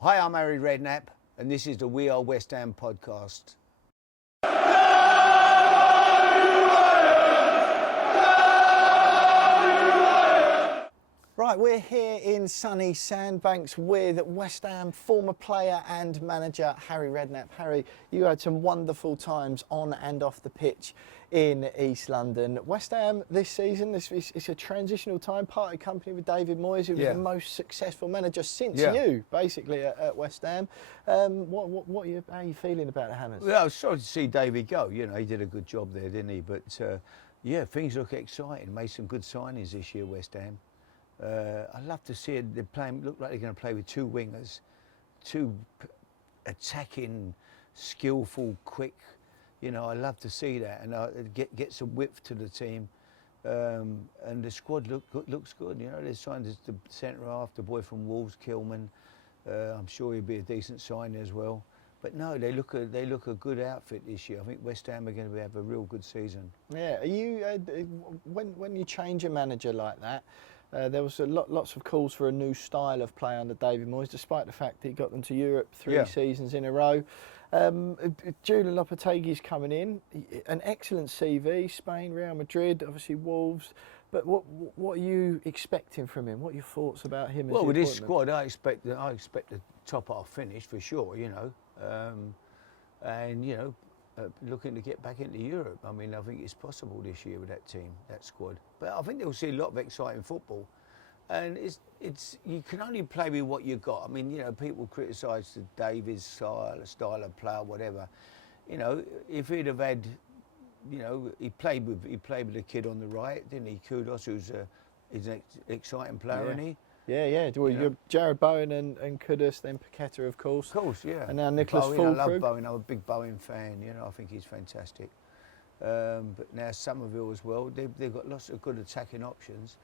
Hi, I'm Harry Redknapp, and this is the We Are West Ham podcast. Right, we're here in sunny Sandbanks with West Ham former player and manager Harry Redknapp. Harry, you had some wonderful times on and off the pitch in East London. West Ham this season, it's a transitional time, parted company with David Moyes, who was the most successful manager since you, basically, at West Ham. How are you feeling about the Hammers? Well, I was sorry to see David go. You know, he did a good job there, didn't he? But, yeah, things look exciting. Made some good signings this year, West Ham. I'd love to see it. They're playing. Look like they're going to play with two wingers, two attacking, skillful, quick. You know, I love to see that, and get some width to the team. And the squad looks good. You know, they signed the centre half, the boy from Wolves, Kilman. I'm sure he'll be a decent signing as well. But no, they look a good outfit this year. I think West Ham are going to have a real good season. Yeah. Are you when you change a manager like that? There was lots of calls for a new style of play under David Moyes, despite the fact that he got them to Europe three seasons in a row. Julen Lopetegui's coming in, an excellent CV, Spain, Real Madrid, obviously Wolves. But what are you expecting from him? What are your thoughts about him? Well, with this squad, I expect the top half finish for sure. You know, and you know. Looking to get back into Europe. I mean, I think it's possible this year with that team, that squad. But I think they'll see a lot of exciting football, and it's you can only play with what you got. I mean, you know, people criticise David's style of play, or whatever. You know, if he'd have had, you know, he played with a kid on the right, didn't he? Kudus, who's an exciting player, isn't he? Yeah. Well, you're Jared Bowen and Kudus, then Paqueta, of course. Of course, yeah. And now Nicholas Bowen, Fulkrug. I love Bowen. I'm a big Bowen fan. You know, I think he's fantastic. But now Somerville as well. They've got lots of good attacking options.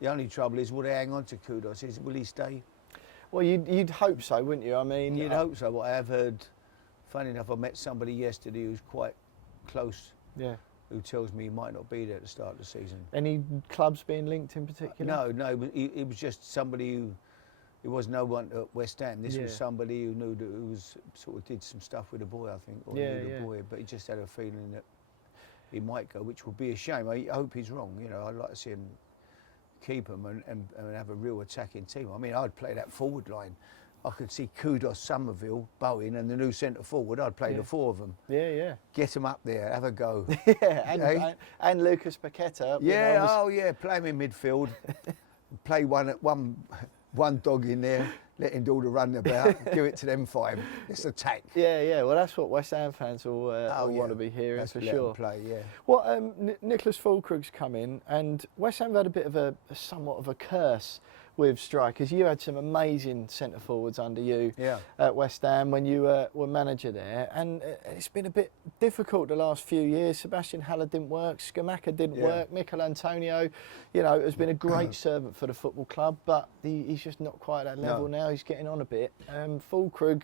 The only trouble is, will they hang on to Kudus? Will he stay? Well, you'd hope so, wouldn't you? I mean, you'd hope so. But I have heard. Funny enough, I met somebody yesterday who's quite close. Yeah. Who tells me he might not be there at the start of the season. Any clubs being linked in particular? No, it was just somebody who, it was no one at West Ham. This was somebody who knew that, who was sort of did some stuff with the boy, I think, or knew the boy, but he just had a feeling that he might go, which would be a shame. I hope he's wrong. You know, I'd like to see him keep him and have a real attacking team. I mean, I'd play that forward line. I could see Kudus, Somerville, Bowen, and the new centre forward. I'd play the four of them. Yeah. Get them up there, have a go. and Lucas Paqueta. Yeah, you know, play him in midfield. Play one dog in there, let him do all the running about. Give it to them five. It's attack. Yeah. Well, that's what West Ham fans will want to be hearing. That's for sure. Play, yeah. Well, Nicholas Fulkrug's come in, and West Ham had a bit of somewhat of a curse with strikers. You had some amazing centre forwards under you at West Ham when you were manager there, and it's been a bit difficult the last few years. Sebastian Haller didn't work, Scamacca didn't work, Mikel Antonio, you know, has been a great servant for the football club, but he's just not quite at that level now. He's getting on a bit. Fulkrug,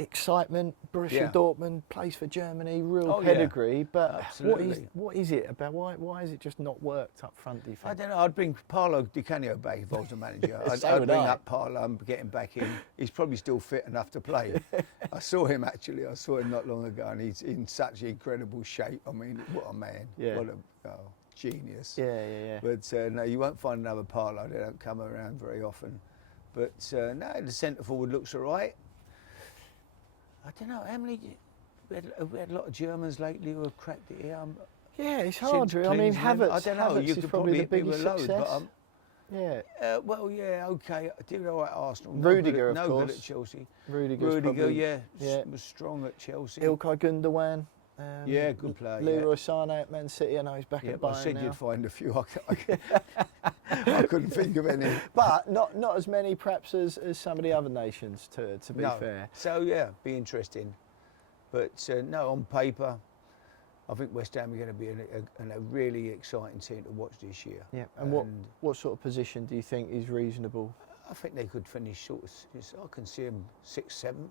excitement, Borussia Dortmund, plays for Germany, real pedigree, but what is it about? Why is it just not worked up front, do you think? I don't know. I'd bring Paolo Di Canio back if I was the manager. I'd bring up Paolo and get him back in. He's probably still fit enough to play. I saw him not long ago, and he's in such incredible shape. I mean, what a man. Yeah. What a genius. Yeah. But no, you won't find another Paolo. They don't come around very often. But no, the centre forward looks all right. I don't know, how many... We had a lot of Germans lately who have cracked it here. Yeah, it's hard, really. I mean, Havertz you is could probably the hit me biggest with success. loads, but well, okay. I did all right at Arsenal. Rudiger, no of course. Good at Chelsea. Rudiger, was strong at Chelsea. Ilkay Gundogan. Good player. Leroy Sané at Man City. I know he's back at Bayern now. I said you'd find a few. I couldn't think of any. But not as many, perhaps, as some of the other nations, to be fair. So, be interesting. But, no, on paper, I think West Ham are going to be a really exciting team to watch this year. Yeah, and what sort of position do you think is reasonable? I think they could finish sort of, I can see them 6th, 7th.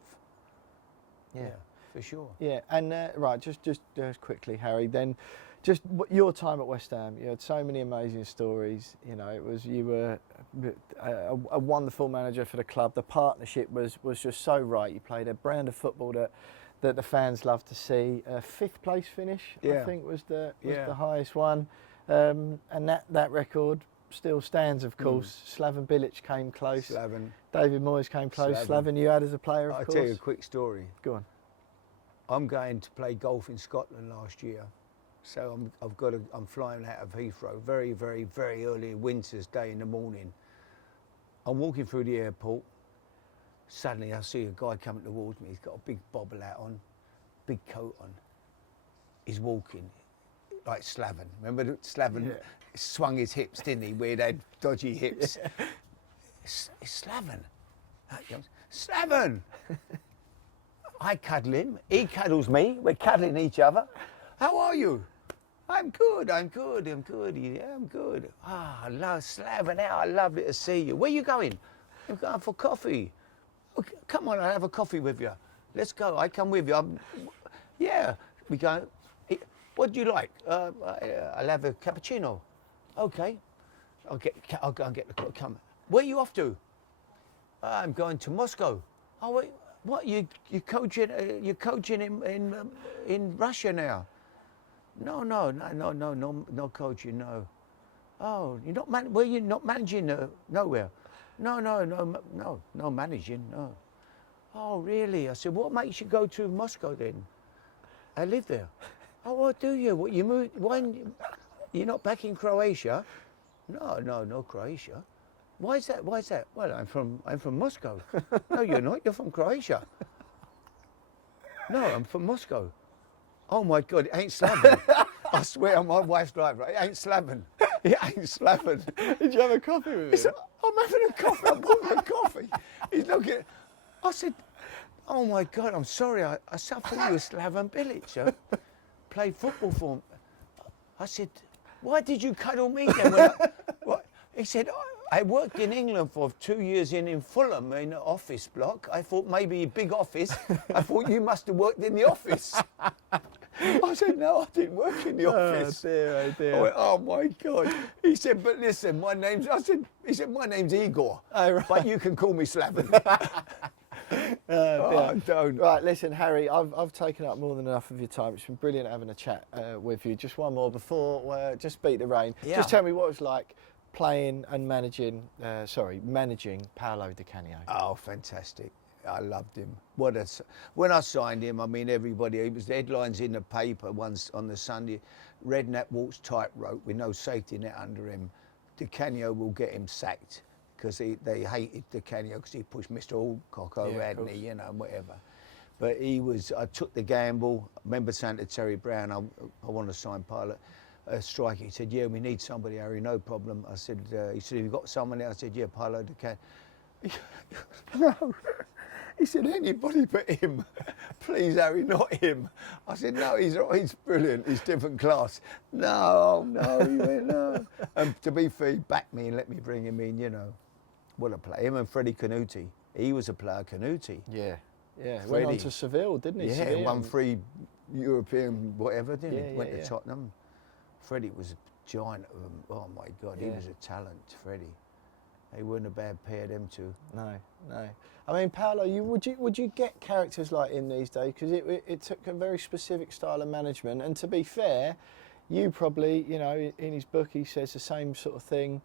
Yeah. for sure. Yeah, and right, just quickly, Harry. Then, just your time at West Ham. You had so many amazing stories. You know, you were a wonderful manager for the club. The partnership was just so right. You played a brand of football that the fans love to see. 5th place finish, I think, was the highest one, and that record still stands, of course. Slaven Bilic came close. David Moyes came close. Slaven, you had as a player, of course. I'll tell you a quick story. Go on. I'm going to play golf in Scotland last year, so I'm flying out of Heathrow very, very, very early winter's day in the morning. I'm walking through the airport. Suddenly I see a guy coming towards me. He's got a big bobble hat on, big coat on. He's walking like Slaven. Remember Slaven swung his hips, didn't he? Weird had dodgy hips. Yeah. It's Slaven. Slaven! I cuddle him. He cuddles me. We're cuddling each other. How are you? I'm good. Yeah, I'm good. I love Slaven. I'd love to see you. Where are you going? I'm going for coffee. Okay, come on, I'll have a coffee with you. Let's go. I come with you. Yeah, we go. What do you like? I'll have a cappuccino. Okay. I'll go and get the come. Where are you off to? I'm going to Moscow. Oh wait, what? You coaching? You're coaching in Russia now? No coaching. No. Oh, you're not were you not managing nowhere? No managing, no. Oh, really? I said, what makes you go to Moscow then? I live there. Oh, what do you? What, you moved, when, you're not back in Croatia? No, Croatia. Why is that? Well, I'm from Moscow. No, you're not, you're from Croatia. No, I'm from Moscow. Oh my God, it ain't Slaven. I swear on my wife's life, it ain't Slaven. It ain't Slaven. Did you have a coffee with him? I'm having a coffee. I bought my coffee. He's looking. I said, "Oh my God, I'm sorry. I thought you were Slaven Bilic. Played football for him." I said, "Why did you cuddle me then?" What? He said, "I worked in England for 2 years in Fulham in an office block. I thought maybe a big office. I thought you must have worked in the office." I said, "No, I didn't work in the office." Oh dear. I went, "Oh my God." He said, "But listen, he said, my name's Igor, but you can call me Slaven." Don't. Right, listen, Harry, I've taken up more than enough of your time. It's been brilliant having a chat with you. Just one more before, just beat the rain. Yeah. Just tell me what it was like playing and managing Paolo Di Canio. Oh, fantastic. I loved him. When I signed him, I mean, everybody, it was headlines in the paper once on the Sunday. Redknapp walks tightrope with no safety net under him. Di Canio will get him sacked because they hated Di Canio because he pushed Mr. Alcock over, hadn't he, whatever. But I took the gamble. I remember saying to Terry Brown, I want to sign Paolo. Striker. He said, "Yeah, we need somebody, Harry, no problem." I said, he said, "Have you got someone there?" I said, "Yeah, Paolo Di Canio." No. He said, "Anybody but him. Please, Harry, not him." I said, "No, he's brilliant. He's different class." No. He went, "No." And to be fair, he backed me and let me bring him in, What a player. Him and Freddie Canuti. He was a player, Canuti. Yeah. Went on to Seville, didn't he? Yeah, Seville. won 3 European whatever, didn't he? Went to yeah. Tottenham. Freddie was a giant of them. Oh, my God, he was a talent, Freddie. They weren't a bad pair, them two. No. I mean, Paolo, would you get characters like him these days? Because it took a very specific style of management. And to be fair, you probably, in his book he says the same sort of thing,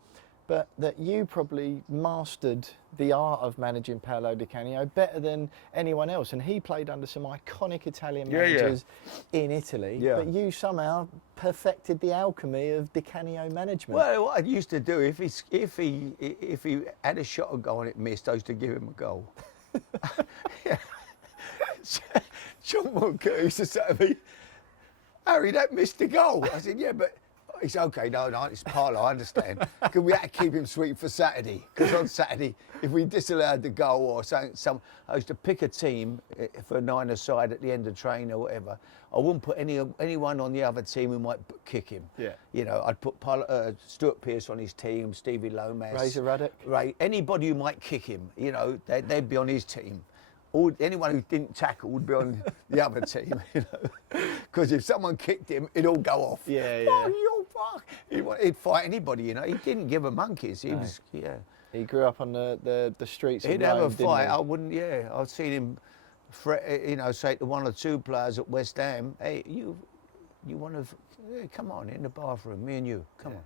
but that you probably mastered the art of managing Paolo Di Canio better than anyone else. And he played under some iconic Italian managers in Italy, but you somehow perfected the alchemy of Di Canio management. Well, what I used to do, if he had a shot at goal and it missed, I used to give him a goal. John Walker used to say to me, "Harry, that missed the goal." I said, "Yeah, but..." It's okay, no, it's Paolo, I understand. Because we had to keep him sweet for Saturday. Because on Saturday, if we disallowed the goal or something, I used to pick a team for a nine-a-side at the end of training or whatever. I wouldn't put anyone on the other team who might kick him. Yeah. I'd put Stuart Pearce on his team, Stevie Lomas. Razor Ruddock. Right, anybody who might kick him, they'd be on his team. anyone who didn't tackle would be on the other team, you know. Because if someone kicked him, it'd all go off. Yeah, oh, you fuck. He'd fight anybody, you know. He didn't give a monkeys. He was, yeah. He grew up on the streets of Rome, He'd have a fight. didn't I wouldn't, yeah. I've seen him, you know, say to one or two players at West Ham, hey, you want to, yeah, come on, in the bathroom, me and you, come on.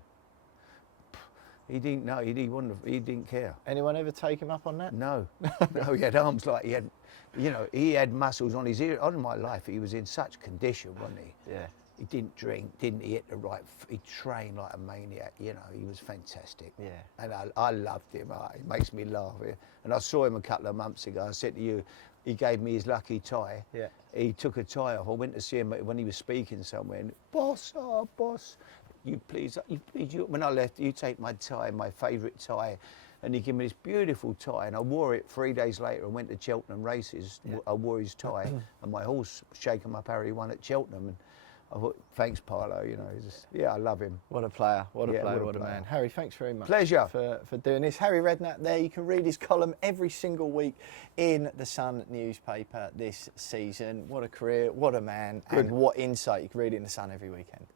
He didn't know. He didn't care. Anyone ever take him up on that? No, no. He had arms like he had, you know, he had muscles on his ear. On my life, he was in such condition, wasn't he? Yeah. He didn't drink, didn't eat the right. He trained like a maniac. You know, he was fantastic. Yeah. And I loved him. He makes me laugh. And I saw him a couple of months ago. I said to you, he gave me his lucky tie. Yeah. He took a tie off. I went to see him when he was speaking somewhere. And, boss, oh boss. You please, when I left, you take my tie, my favourite tie. And he gave me this beautiful tie, and I wore it 3 days later and went to Cheltenham races. Yeah. I wore his tie, and my horse, Shake 'em Up Harry, won at Cheltenham. And I thought, thanks, Paolo, you know, yeah, I love him. What a player, what a player, what a man. Harry, thanks very much. Pleasure. For doing this. Harry Redknapp there, you can read his column every single week in the Sun newspaper this season. What a career, what a man, and what insight. You can read it in the Sun every weekend.